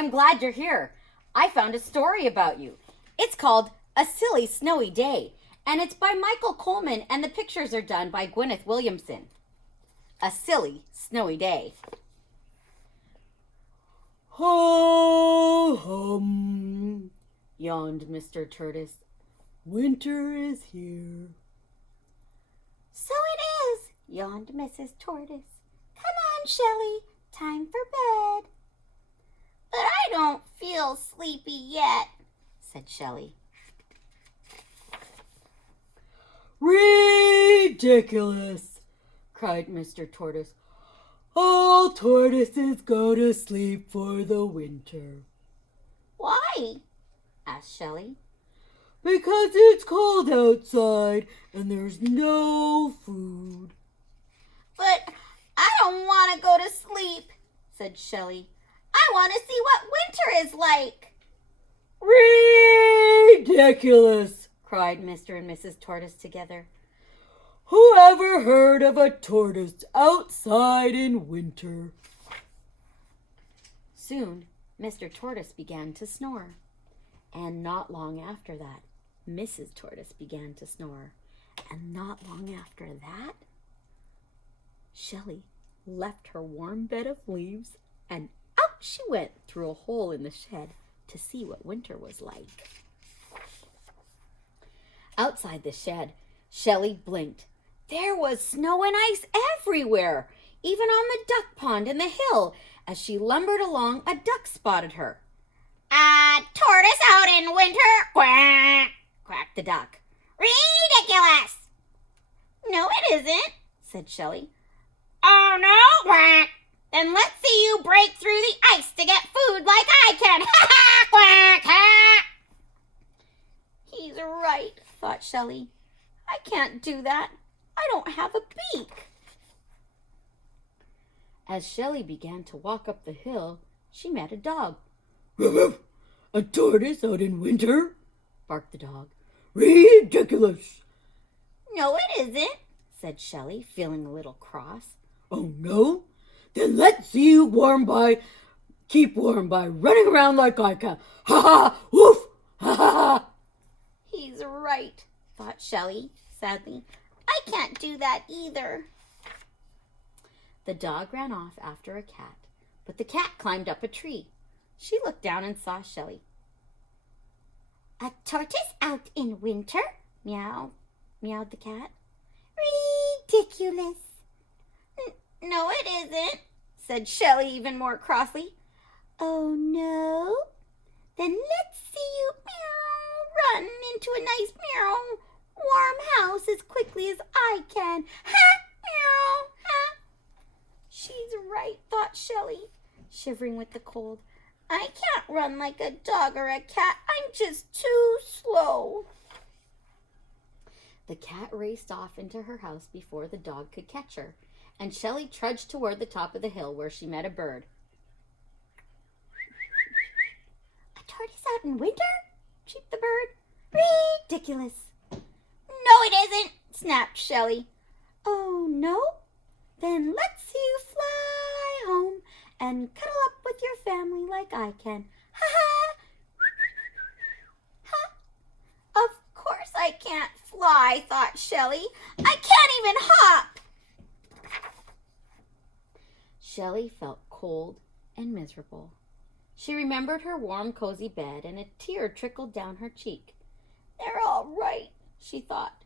I'm glad you're here. I found a story about you. It's called A Silly Snowy Day, and it's by Michael Coleman, and the pictures are done by Gwyneth Williamson. A Silly Snowy Day. Ho hum, yawned Mr. Tortoise. Winter is here. So it is, yawned Mrs. Tortoise. Come on, Shelley, time for bed. But I don't feel sleepy yet, said Shelley. Ridiculous, cried Mr. Tortoise. All tortoises go to sleep for the winter. Why? asked Shelley. Because it's cold outside and there's no food. But I don't want to go to sleep, said Shelley. I want to see what winter is like. Ridiculous, cried Mr. and Mrs. Tortoise together. Who ever heard of a tortoise outside in winter? Soon, Mr. Tortoise began to snore. And not long after that, Mrs. Tortoise began to snore. And not long after that, Shelley left her warm bed of leaves and out she went through a hole in the shed to see what winter was like. Outside the shed, Shelley blinked. There was snow and ice everywhere, even on the duck pond in the hill. As she lumbered along, a duck spotted her. A tortoise out in winter? Quack, Quacked the duck. Ridiculous! No, it isn't, said Shelley. Oh, no? Quack! Then let's see you break through the ice to get food like I can. Ha ha! Quack! Ha! He's right, thought Shelley. I can't do that. I don't have a beak. As Shelley began to walk up the hill, she met a dog. A tortoise out in winter? Barked the dog. Ridiculous! No, it isn't, said Shelley, feeling a little cross. Oh, no? Then let's see you keep warm by running around like I can. Ha ha! Woof! Ha ha ha! He's right, thought Shelley sadly. I can't do that either. The dog ran off after a cat, but the cat climbed up a tree. She looked down and saw Shelley. A tortoise out in winter? Meow, meowed the cat. Ridiculous. No, it isn't, said Shelley even more crossly. Oh, no? Then let's see you run into a nice warm house as quickly as I can. Ha! Meow! Ha! She's right, thought Shelley, shivering with the cold. I can't run like a dog or a cat. I'm just too slow. The cat raced off into her house before the dog could catch her, and Shelley trudged toward the top of the hill where she met a bird. A tortoise out in winter? Cheeped the bird. Ridiculous. No, it isn't, snapped Shelley. Oh, no? Then let's see you fly home and cuddle up with your family like I can. Ha ha! Ha! Of course I can't fly, thought Shelley. I can't even hop. Shelley felt cold and miserable. She remembered her warm, cozy bed, and a tear trickled down her cheek. They're all right, she thought.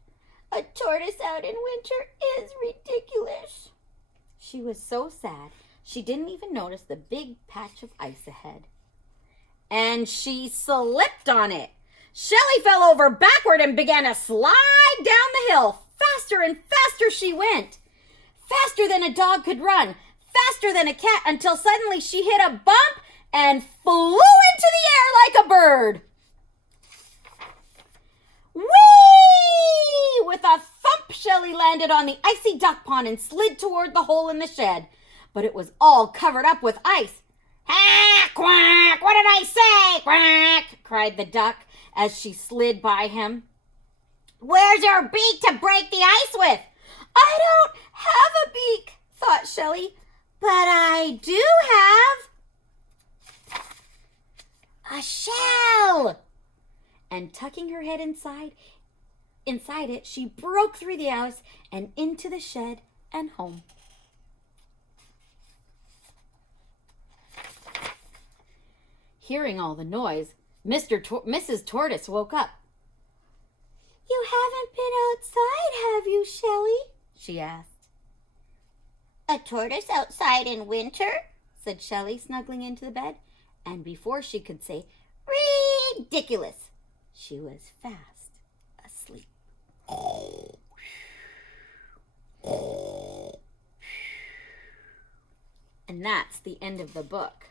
A tortoise out in winter is ridiculous. She was so sad, she didn't even notice the big patch of ice ahead. And she slipped on it. Shelley fell over backward and began to slide down the hill. Faster and faster she went. Faster than a dog could run. Faster than a cat, until suddenly she hit a bump and flew into the air like a bird. Whee! With a thump, Shelley landed on the icy duck pond and slid toward the hole in the shed. But it was all covered up with ice. Ha! Quack! What did I say? Quack! Cried the duck as she slid by him. Where's your beak to break the ice with? I don't have a beak, thought Shelley. But I do have. A shell! And tucking her head inside it, she broke through the house and into the shed and home. Hearing all the noise, Mrs. Tortoise woke up. You haven't been outside, have you, Shelley? She asked. A tortoise outside in winter? Said Shelley, snuggling into the bed. And before she could say ridiculous, she was fast asleep. And that's the end of the book.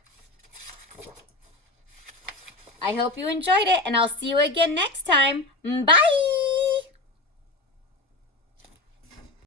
I hope you enjoyed it, and I'll see you again next time. Bye!